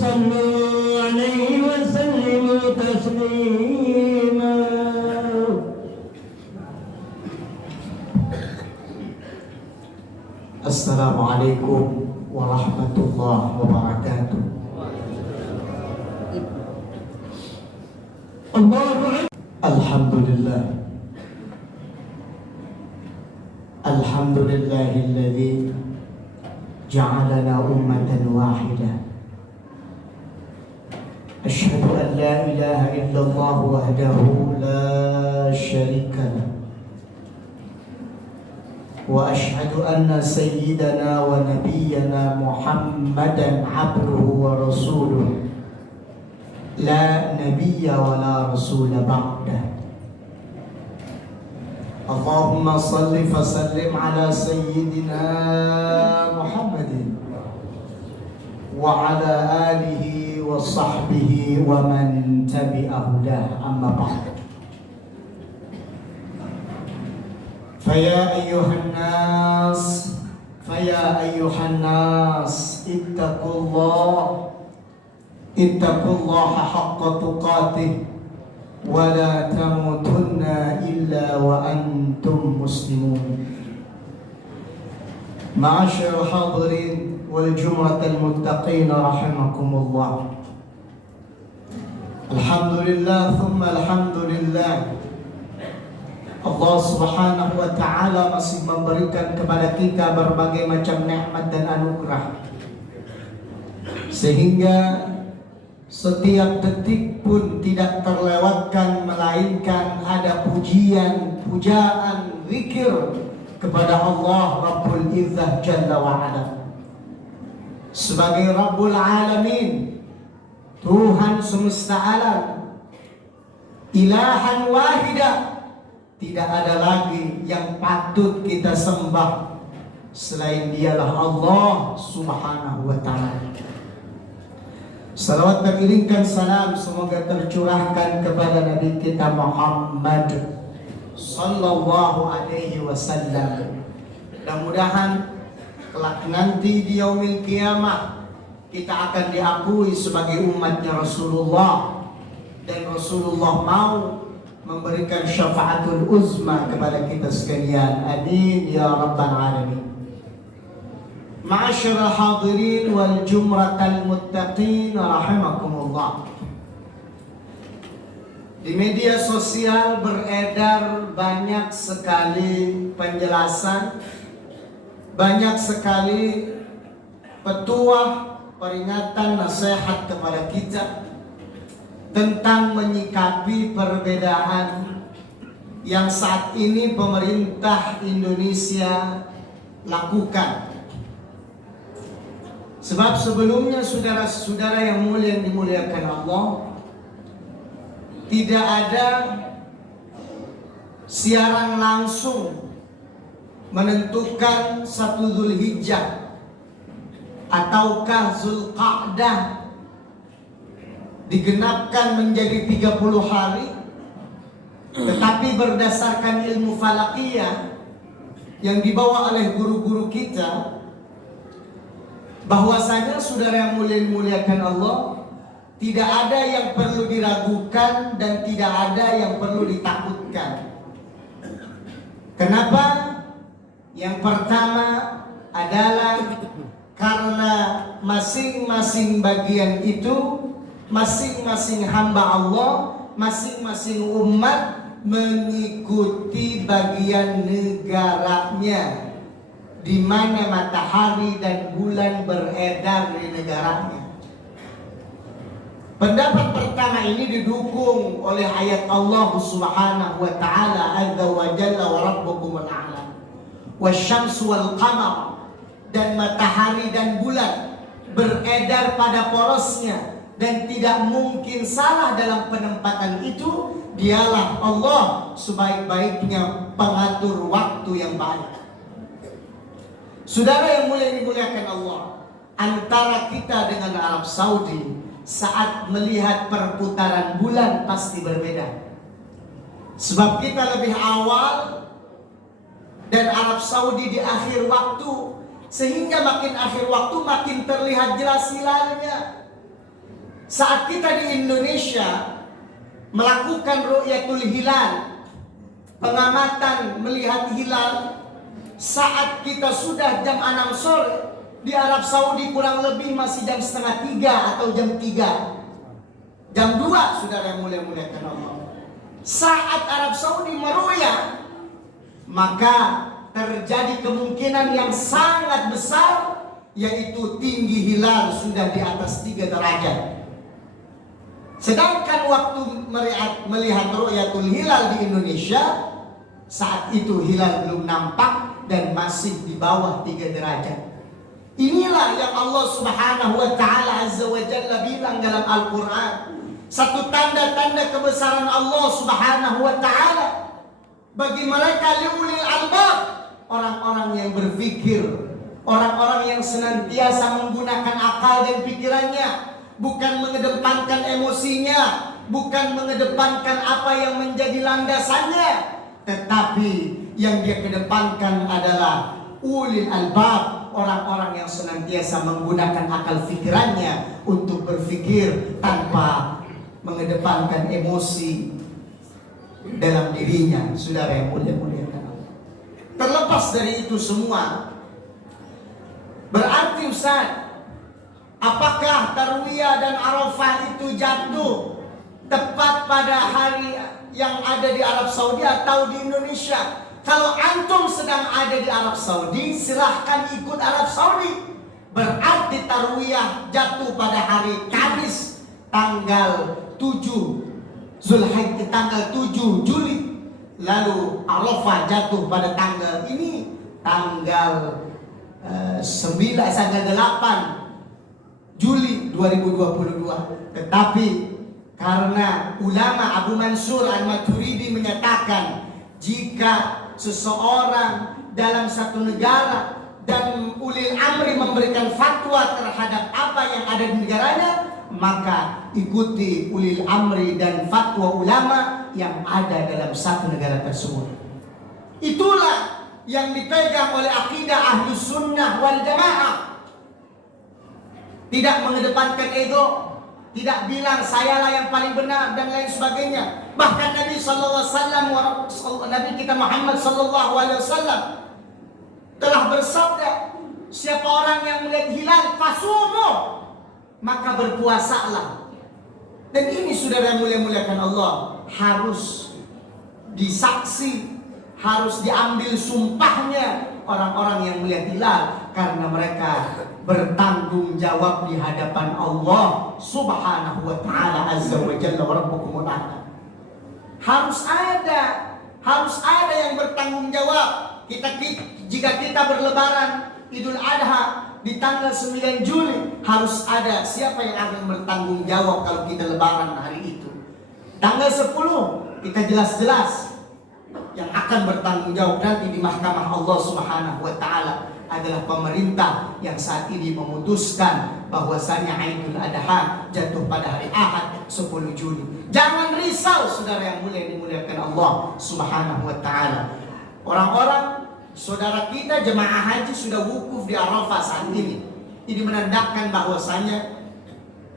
صلوا عليه وسلموا تسليما. Assalamualaikum warahmatullahi wabarakatuh. Alhamdulillah. Alhamdulillahilladzi ja'alana ummatan wahidah. Asyhadu an la ilaha illallah wahdahu la syarika lah. Wa asyhadu anna sayyidana wa nabiyyana Muhammadan abduhu wa rasuluh la nabiyya wa la rasula ba'dah. Allahumma salli fa sallim ala sayyidina Muhammadin wa ala alihi wa sahbihi wa man tabi'a hudah, amma ba'd. فيا أيها الناس اتقوا الله حق تقاته ولا تموتن إلا وأنتم مسلمون. معاشر الحاضرين والجمرة المتقين رحمكم الله. الحمد لله ثم الحمد لله. Allah Subhanahu wa Ta'ala masih memberikan kepada kita berbagai macam nikmat dan anugerah, sehingga setiap detik pun tidak terlewatkan melainkan ada pujian, pujaan, zikir kepada Allah Rabbul Izzah Jalla wa Ala. Sebagai Rabbul Alamin, Tuhan semesta alam, ilahan wahidah, tidak ada lagi yang patut kita sembah selain Dialah Allah Subhanahu wa Ta'ala. Salawat beriringkan salam semoga tercurahkan kepada Nabi kita Muhammad sallallahu alaihi wasallam. Mudah-mudahan kelak nanti di yaumil qiyamah kita akan diakui sebagai umatnya Rasulullah, dan Rasulullah mau memberikan syafaatul uzma kepada kita sekalian. Amin ya rabbal alamin. Ma'asyiral hadirin wal jumratal muttaqin rahimakumullah. Di media sosial beredar banyak sekali penjelasan, banyak sekali petuah, peringatan, nasihat kepada kita tentang menyikapi perbedaan yang saat ini pemerintah Indonesia lakukan. Sebab sebelumnya saudara-saudara yang mulia, yang dimuliakan Allah, tidak ada siaran langsung menentukan 1 Zulhijjah ataukah Zulqa'dah digenapkan menjadi 30 hari, tetapi berdasarkan ilmu falakiyah yang dibawa oleh guru-guru kita, bahwasanya saudara yang muliakan Allah, tidak ada yang perlu diragukan dan tidak ada yang perlu ditakutkan. Kenapa? Yang pertama adalah karena masing-masing bagian itu, masing-masing hamba Allah, masing-masing umat mengikuti bagian negaranya, di mana matahari dan bulan beredar di negaranya. Pendapat pertama ini didukung oleh ayat Allah Subhanahu wa Ta'ala, azza wa jalla wa rabbukumul a'la wasyamsu wal qamar, dan matahari dan bulan beredar pada porosnya dan tidak mungkin salah dalam penempatan itu. Dialah Allah sebaik-baiknya pengatur waktu yang baik. Saudara yang mulia dimuliakan Allah, antara kita dengan Arab Saudi saat melihat perputaran bulan pasti berbeda. Sebab kita lebih awal dan Arab Saudi di akhir waktu, sehingga makin akhir waktu makin terlihat jelas hilalnya. Saat kita di Indonesia melakukan ru'yatul hilal, pengamatan melihat hilal, saat kita sudah jam 6 sore, di Arab Saudi kurang lebih masih jam setengah 3 atau jam 3. Jam 2, saudara yang mulia-muliakan Allah. Saat Arab Saudi meru'yah, maka terjadi kemungkinan yang sangat besar, yaitu tinggi hilal sudah di atas 3 derajat. Sedangkan waktu melihat ru'yatul hilal di Indonesia, saat itu hilal belum nampak dan masih di bawah 3 derajat. Inilah yang Allah Subhanahu wa ta'ala Azza wa Jalla bilang dalam Al-Quran. Satu tanda-tanda kebesaran Allah Subhanahu wa ta'ala bagi mereka liulil albab, orang-orang yang berpikir, orang-orang yang senantiasa menggunakan akal dan pikirannya, bukan mengedepankan emosinya, bukan mengedepankan apa yang menjadi landasannya, tetapi yang dia kedepankan adalah ulil albab, orang-orang yang senantiasa menggunakan akal pikirannya untuk berpikir tanpa mengedepankan emosi dalam dirinya. Saudara yang mulia-muliakan Allah, terlepas dari itu semua, berarti Ustaz, apakah Tarwiyah dan Arafah itu jatuh tepat pada hari yang ada di Arab Saudi atau di Indonesia? Kalau antum sedang ada di Arab Saudi, silahkan ikut Arab Saudi. Berarti Tarwiyah jatuh pada hari Kamis tanggal 7 Zulhijjah, tanggal 7 Juli. Lalu Arafah jatuh pada tanggal ini, tanggal 8 Juli 2022. Tetapi karena ulama Abu Mansur Al-Maturidi menyatakan, jika seseorang dalam satu negara dan ulil amri memberikan fatwa terhadap apa yang ada di negaranya, maka ikuti ulil amri dan fatwa ulama yang ada dalam satu negara tersebut. Itulah yang dipegang oleh akidah Ahlus Sunnah wal Jamaah. Tidak mengedepankan ego, tidak bilang sayalah yang paling benar dan lain sebagainya. Bahkan Nabi SAW, Nabi kita Muhammad SAW telah bersabda, siapa orang yang melihat hilal fasumu, maka berpuasalah. Dan ini saudara yang mulia-muliakan Allah, harus disaksi, harus diambil sumpahnya orang-orang yang melihat hilal, karena mereka bertanggung jawab di hadapan Allah Subhanahu wa ta'ala Azza wa Jalla wa Rabbukumul A'la. Harus ada yang bertanggung jawab. Jika kita berlebaran Idul Adha di tanggal 9 Juli, harus ada siapa yang akan bertanggung jawab kalau kita lebaran hari itu. Tanggal 10 kita jelas-jelas yang akan bertanggung jawab nanti di mahkamah Allah Subhanahu wa ta'ala adalah pemerintah yang saat ini memutuskan bahwasanya Idul Adha jatuh pada hari Ahad 10 Juli. Jangan risau saudara yang mulia dimuliakan Allah Subhanahu wa ta'ala. Orang-orang saudara kita jemaah haji sudah wukuf di Arafah saat ini. Ini menandakan bahwasanya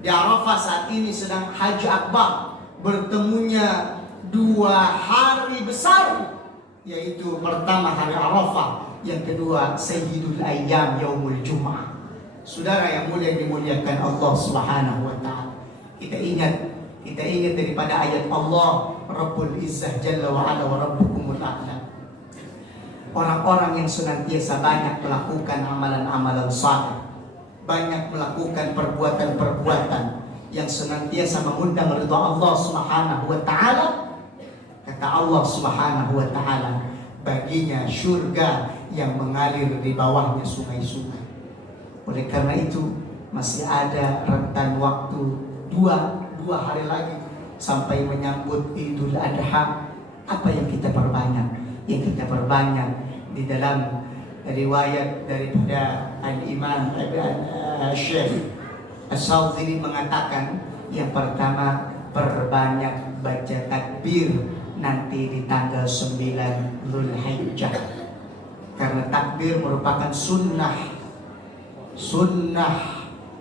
di Arafah saat ini sedang Haji Akbar, bertemunya 2 hari besar, yaitu pertama hari Arafah, yang kedua Sayyidul Ayyam Yaumul Jum'ah. Saudara yang mulia dimuliakan Allah Subhanahu wa ta'ala, kita ingat daripada ayat Allah Rabbul Izzah Jalla wa Ala wa Rabbukumul A'la. Orang-orang yang senantiasa banyak melakukan amalan-amalan saleh, banyak melakukan perbuatan-perbuatan yang senantiasa mengundang ridha Allah Subhanahu wa ta'ala, kata Allah Subhanahu wa ta'ala, baginya surga yang mengalir di bawahnya sungai-sungai. Oleh karena itu masih ada rentan waktu dua hari lagi sampai menyambut Idul Adha. Apa yang kita perbanyak? Yang kita perbanyak di dalam riwayat daripada Al-Imam Syekh As-Sawziri mengatakan, yang pertama perbanyak baca takbir nanti di tanggal 9 Zulhijjah, karena takbir merupakan sunnah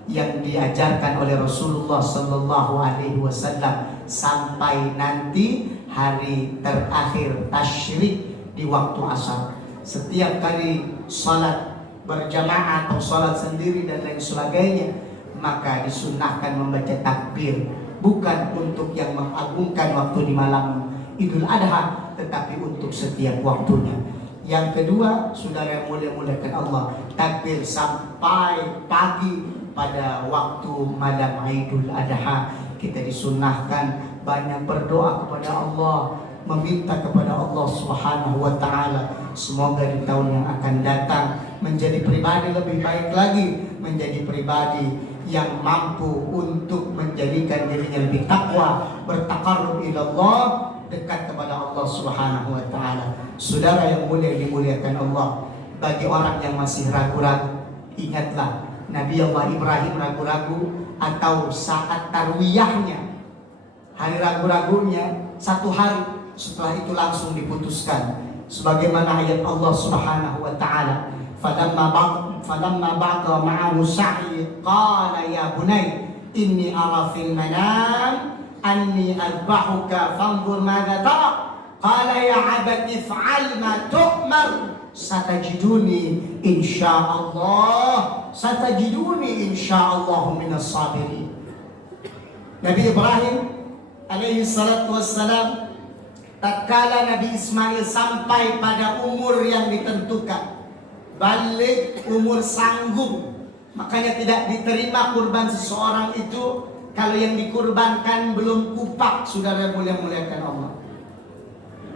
yang diajarkan oleh Rasulullah Sallallahu Alaihi Wasallam sampai nanti hari terakhir tasyrik di waktu asar. Setiap kali salat berjamaah atau salat sendiri dan lain sebagainya, maka disunahkan membaca takbir, bukan untuk yang mengagungkan waktu di malam Idul Adha, tetapi untuk setiap waktunya. Yang kedua, saudara yang mulia-muliakan Allah, takbir sampai pagi pada waktu malam Idul Adha. Kita disunahkan banyak berdoa kepada Allah, meminta kepada Allah Subhanahu wa taala semoga di tahun yang akan datang menjadi pribadi lebih baik lagi, menjadi pribadi yang mampu untuk menjadikan dirinya lebih takwa, bertaqarrub ila Allah, dekat kepada Allah Subhanahu wa taala. Saudara yang mulia dimuliakan Allah, bagi orang yang masih ragu-ragu, ingatlah Nabi Allah Ibrahim ragu-ragu atau saat tarwiyahnya, hari ragu-ragunya 1 hari, setelah itu langsung diputuskan. Sebagaimana ayat Allah Subhanahu wa taala, falamma baqa ma'ahu sa'i qala ya bunay inni ara fil manam anni adbahuka fanzur madza tara qala ya abati if'al ma tu'mar satajiduni insyaallah minas sabirin. Nabi Ibrahim alaihi salatu wassalam, tatkala Nabi Ismail sampai pada umur yang ditentukan, balik umur sanggup, makanya tidak diterima kurban seseorang itu kalau yang dikurbankan belum kupak. Saudara mulia-muliakan Allah,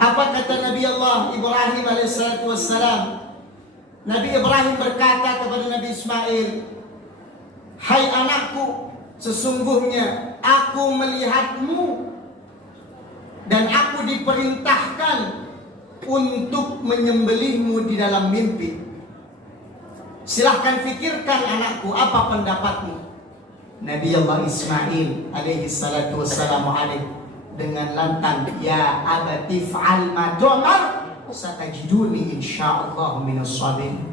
apa kata Nabi Allah Ibrahim alaihissalatu wassalam? Nabi Ibrahim berkata kepada Nabi Ismail, hai anakku, sesungguhnya aku melihatmu dan aku diperintahkan untuk menyembelihmu di dalam mimpi. Silahkan fikirkan anakku, apa pendapatmu? Nabi Allah Ismail alaihi salatu wassalamu alaih dengan lantang, ya abati fa'al ma tu'mar satajiduni insyaallah minas sabirin.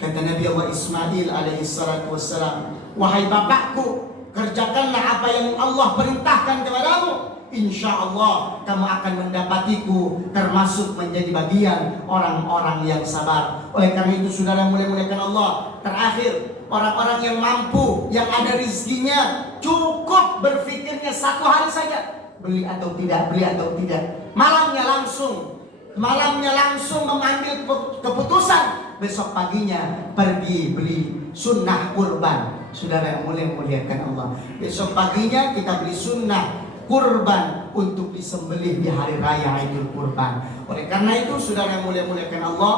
Kata Nabi Allah Ismail alaihi salatu wassalam, wahai bapakku, kerjakanlah apa yang Allah perintahkan kepadamu, insya Allah kamu akan mendapatiku termasuk menjadi bagian orang-orang yang sabar. Oleh karena itu saudara mulia-muliakan Allah, terakhir, orang-orang yang mampu, yang ada rezekinya, cukup berfikirnya 1 hari saja, beli atau tidak, beli atau tidak. Malamnya langsung mengambil keputusan, besok paginya pergi beli sunnah kurban. Saudara yang mulia-muliakan Allah, besok paginya kita beli sunnah kurban untuk disembelih di hari raya Idul Kurban. Oleh karena itu saudara yang mulia-muliakan Allah,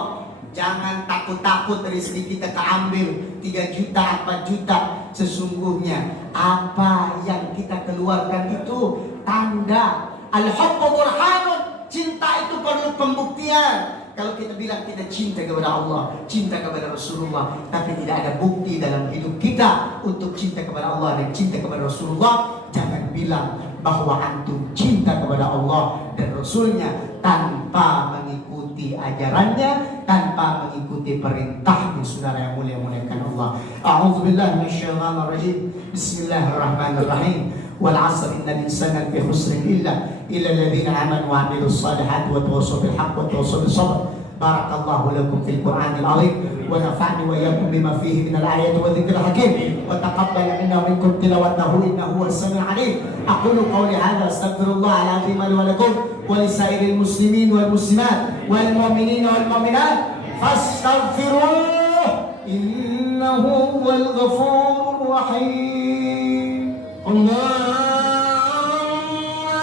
jangan takut-takut rezeki kita keambil 3 juta, 4 juta. Sesungguhnya apa yang kita keluarkan itu tanda. Al-hubbu burhanun, cinta itu perlu pembuktian. Kalau kita bilang kita cinta kepada Allah, cinta kepada Rasulullah, tapi tidak ada bukti dalam hidup kita untuk cinta kepada Allah dan cinta kepada Rasulullah, jangan bilang bahwa antum cinta kepada Allah dan Rasulnya tanpa mengikuti ajarannya, tanpa mengikuti perintahnya. Saudara yang mulia-muliakan Allah, a'udzubillahi minasyaitonir rajim. Bismillahirrahmanirrahim. Wal 'asri innal insana lafi khusrin illa alladziina aamanu wa 'amilus shalihati wa tawassaw bil haqqi wa tawassaw bis sabr. Barakallahu lakum fil Qur'anil 'azim wa nafa'ani wa iyyakum bima fihi minal ayati wa dzikril hakim wa taqabbal minna wa minkum tilawatahu innahu huwas samiul 'alim. Aqulu qawli hadza astaghfirullahal 'azim li wa lakum wa lisairil muslimin wal muslimat wal mu'minina wal mu'minat fastaghfiruh innahu huwal ghafurur rahim. Allahumma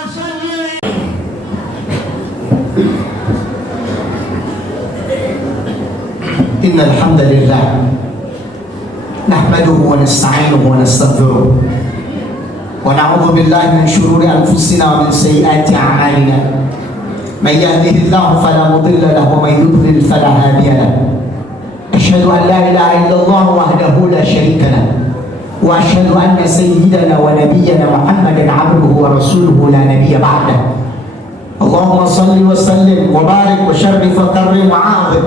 salli. Innal hamdalillah nahmaduhu wa nasta'inuhu wa nastaghfiruh wa na'udzu billahi min shururi anfusina wa min sayyiati a'malina. May yahdihillahu fala mudilla lahu wa may yudlil fala hadiya lahu. Asyhadu an la ilaha illallah wahdahu la syarika lahu wa asyhadu anna sayyidana wa nabiyyana Muhammadan 'abduhu wa rasuluhu la nabiyya ba'dahu. Allahumma shalli wa sallim wa barik wa sharrif wa karrim wa 'azim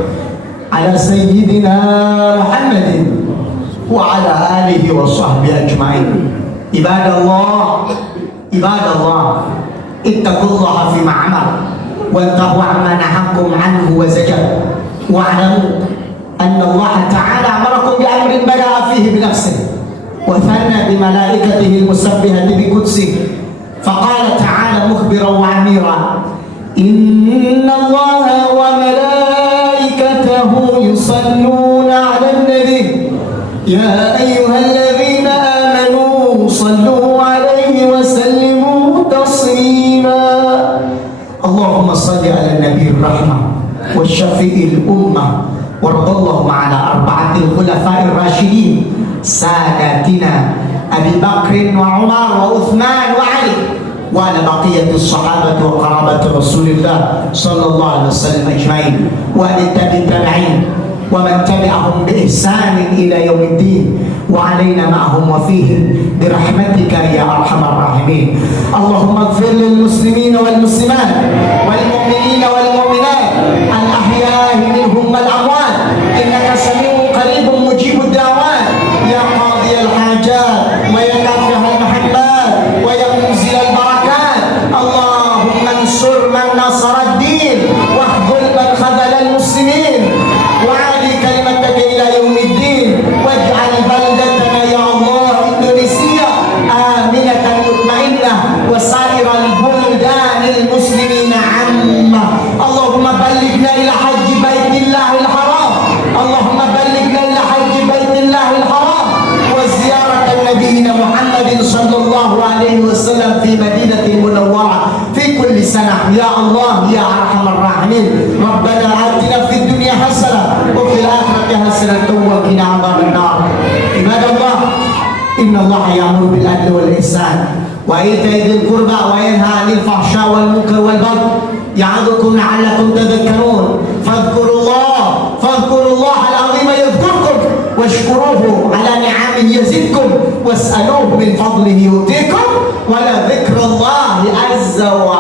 ala sayyidina Muhammadin وعلى آله وصحبه أجمعين. عباد الله اتقوا الله فيما عمل وانتهوا عما نهاكم عنه وزجر واعلموا أن الله تعالى أمركم بأمر بدأ فيه بنفسه وثنى بملائكته المسبحة بقدسه فقال تعالى مخبرا وعميرا إن الله وملائكته يصلون على النبي يا أيها الذين آمنوا صلوا عليه وسلموا تسليما. اللهم صل على النبي الرحمة والشفيع الأمة وارض اللهم على أربعة الخلفاء الراشدين ساداتنا أبي بكر وعمر وعثمان وعلي وعلى بقية الصحابة وقرابة رسول الله صلى الله عليه وسلم أجمعين وعلى التابعين ومن تبعهم بإحسان إلى يوم الدين وعلينا معهم وفيهم برحمتك يا أرحم الراحمين. اللهم اغفر للمسلمين والمسلمات والمؤمنين والمؤمنات الأحياء منهم والأموات إنك سميع قريب مجيب الدعوات يا قاضي الحاجات ويا كافح المحبات ويا منزل البركات. اللهم انصر من نصر الدين واخذل من خذل المسلمين وعلي كلمتك إلى يوم الدين واجعل بلدتنا يا الله إندونيسيا آمنة مطمئنة وسائر البلدان المسلمين عامة. اللهم بلغنا إلى حج بيت الله الحرام اللهم بلغنا إلى حج بيت الله الحرام وزيارة نبينا محمد صلى الله عليه وسلم في مدينة المنورة في كل سنة يا الله يا أرحم الراحمين. ربنا آتنا في الدنيا حسنة وفي الآخرة حسنة وقنا عذاب النار. عباد الله إن الله يأمر بالعدل والإحسان وإيتاء ذي القربى وينهى عن الفحشاء والمنكر والبغي يعظكم لعلكم تذكرون فاذكروا الله العظيم يذكركم واشكروه على نعمه يزدكم واسألوه من فضله يؤتيكم ولذكر الله عز وجل